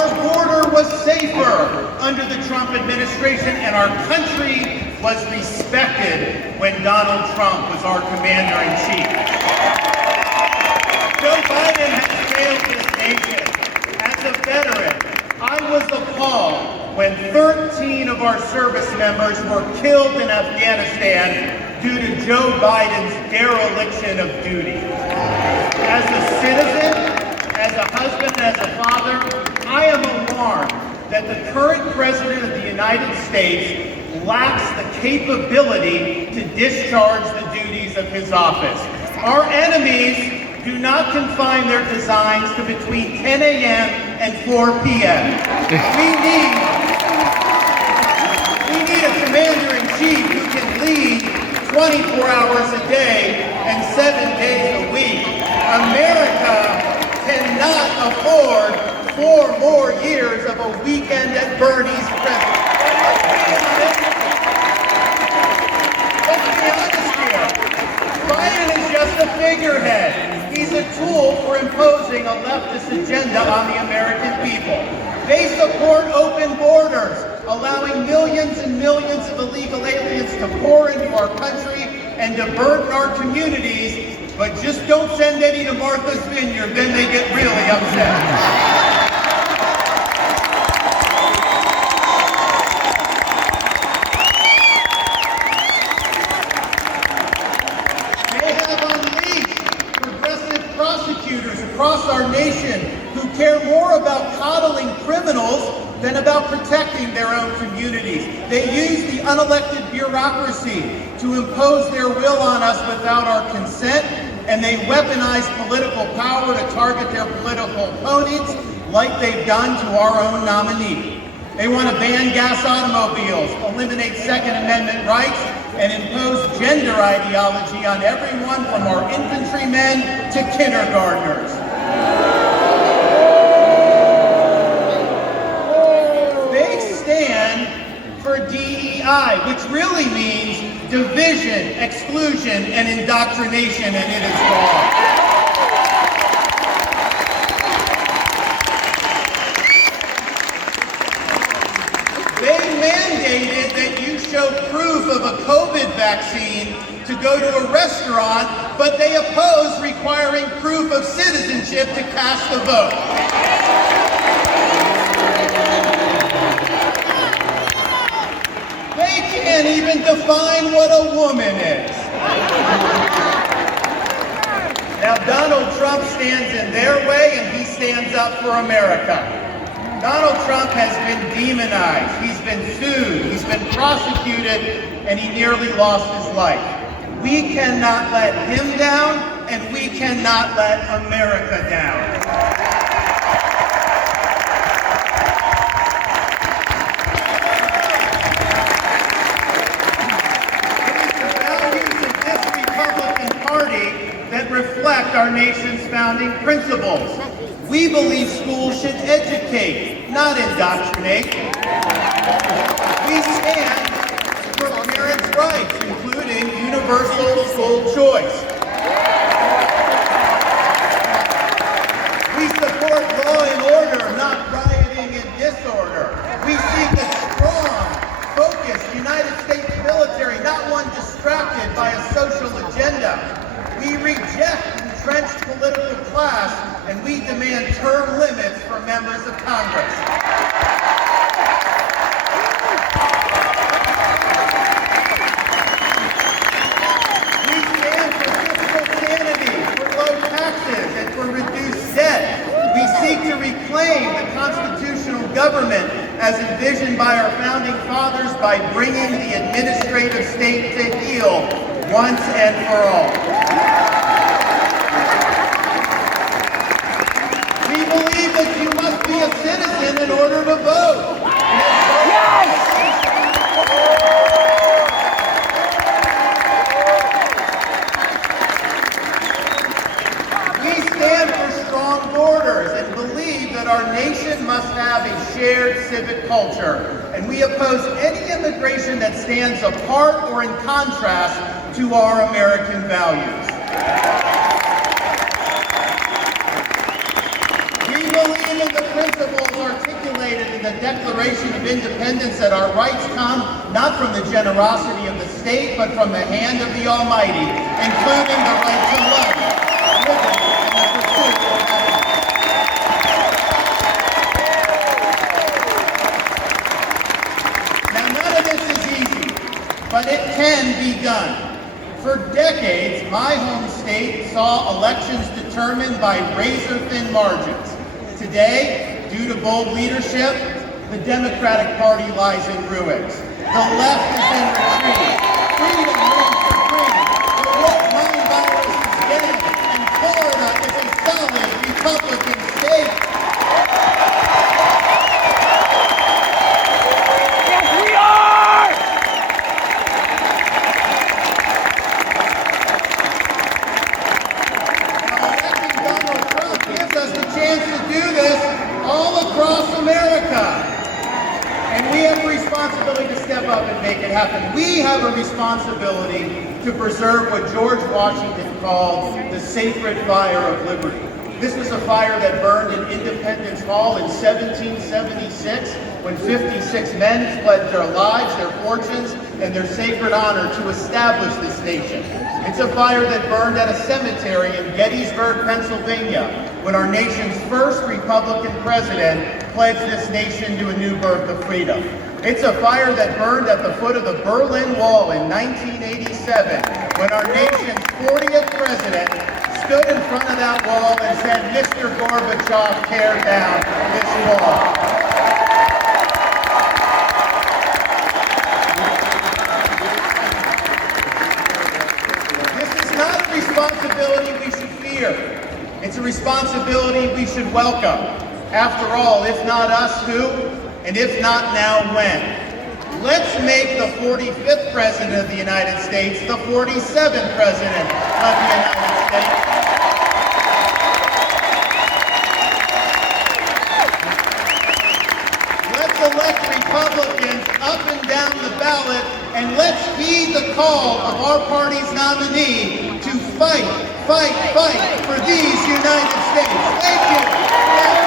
Our border was safer under the Trump administration, and our country was respected when Donald Trump was our commander-in-chief. Joe Biden has failed this nation. As a veteran, I was appalled when 13 of our service members were killed in Afghanistan due to Joe Biden's dereliction of duty. As a citizen, as a husband, as a father, I am alarmed that the current President of the United States lacks the capability to discharge the duties of his office. Our enemies do not confine their designs to between 10 a.m. and 4 p.m. We need a commander-in-chief who can lead 24 hours a day and 7 days a week. America cannot afford 4 more years of a weekend at Bernie's president. Let's be honest here. Biden is just a figurehead. He's a tool for imposing a leftist agenda on the American people. They support open borders, allowing millions and millions of illegal aliens to pour into our country and to burden our communities, but just don't send any to Martha's Vineyard, then they get really upset. Across our nation who care more about coddling criminals than about protecting their own communities. They use the unelected bureaucracy to impose their will on us without our consent, and they weaponize political power to target their political opponents like they've done to our own nominee. They want to ban gas automobiles, eliminate Second Amendment rights, and impose gender ideology on everyone from our infantrymen to kindergartners. They stand for DEI, which really means division, exclusion, and indoctrination, and it is wrong. Mandated that you show proof of a COVID vaccine to go to a restaurant, but they oppose requiring proof of citizenship to cast a vote. They can't even define what a woman is. Now, Donald Trump stands in their way, and he stands up for America. Donald Trump has been demonized, he's been sued, he's been prosecuted, and he nearly lost his life. We cannot let him down, and we cannot let America down. It is the values of this Republican Party that reflect our nation's founding principles. We believe schools should educate, not indoctrinate. We stand for parents' rights, including universal school choice. We support law and order, not rioting and disorder. We seek a strong, focused United States military, not one distracted by a social agenda. We reject entrenched political class, and we demand term limits for members of Congress. We stand for fiscal sanity, for low taxes, and for reduced debt. We seek to reclaim the constitutional government as envisioned by our founding fathers by bringing the administrative state to heel once and for all. We believe that you must be a citizen in order to vote. Yes! We stand for strong borders and believe that our nation must have a shared civic culture. And we oppose any immigration that stands apart or in contrast to our American values. We believe in the principles articulated Declaration of Independence that our rights come not from the generosity of the state, but from the hand of the Almighty, including the right to life, liberty, and the pursuit of happiness. Now, none of this is easy, but it can be done. For decades, my home state saw elections determined by razor-thin margins. Today, due to bold leadership, the Democratic Party lies in ruins. The left is in retreat. Freedom reigns supreme. The woke mind virus is dead, and Florida is a solid Republican state. Yes, we are! Electing Donald Trump gives us the chance to do this all across America. And we have a responsibility to step up and make it happen. We have a responsibility to preserve what George Washington called the sacred fire of liberty. This was a fire that burned in Independence Hall in 1776 when 56 men pledged their lives, their fortunes, and their sacred honor to establish this nation. It's a fire that burned at a cemetery in Gettysburg, Pennsylvania, when our nation's first Republican president pledged this nation to a new birth of freedom. It's a fire that burned at the foot of the Berlin Wall in 1987, when our nation's 40th president stood in front of that wall and said, "Mr. Gorbachev, tear down this wall." This is not a responsibility we should fear. It's a responsibility we should welcome. After all, if not us, who? And if not now, when? Let's make the 45th President of the United States the 47th President of the United States. Let's elect Republicans up and down the ballot, and let's heed the call of our party's nominee to fight, fight, fight for these United States. Thank you.